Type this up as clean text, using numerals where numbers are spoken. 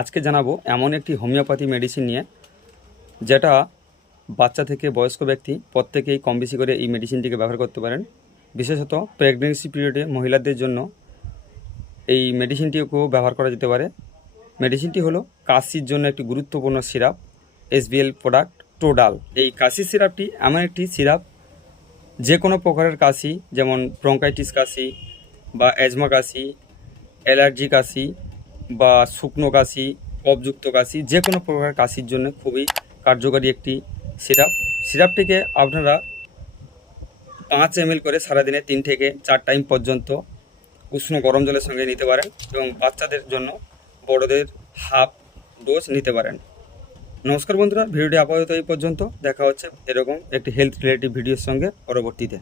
আজকে জানাবো এমন একটি হোমিওপ্যাথি মেডিসিন নিয়ে, যেটা বাচ্চা থেকে বয়স্ক ব্যক্তি প্রত্যেকেই কম বেশি করে এই মেডিসিনটিকে ব্যবহার করতে পারেন। বিশেষত প্রেগনেন্সি পিরিয়ডে মহিলাদের জন্য এই মেডিসিনটিকেও ব্যবহার করা যেতে পারে। মেডিসিনটি হলো কাশির জন্য একটি গুরুত্বপূর্ণ সিরাপ, এসবিএল প্রোডাক্ট টোডাল। এই কাশির সিরাপটি এমন একটি সিরাপ, যে কোনো প্রকারের কাশি, যেমন ব্রঙ্কাইটিস কাশি বা অ্যাজমা কাশি, অ্যালার্জি কাশি বা শুকনো কাশি, কফযুক্ত কাশি, যে কোনো প্রকার কাশির জন্য খুবই কার্যকারী একটি সিরাপটিকে আপনারা 5 ml করে সারাদিনে 3 থেকে 4 টাইম পর্যন্ত উষ্ণ গরম জলের সঙ্গে নিতে পারেন এবং বাচ্চাদের জন্য বড়দের হাফ ডোজ নিতে পারেন। নমস্কার বন্ধুরা, ভিডিওটি আপাতত এই পর্যন্ত। দেখা হচ্ছে এরকম একটি হেলথ রিলেটিভ ভিডিওর সঙ্গে পরবর্তীতে।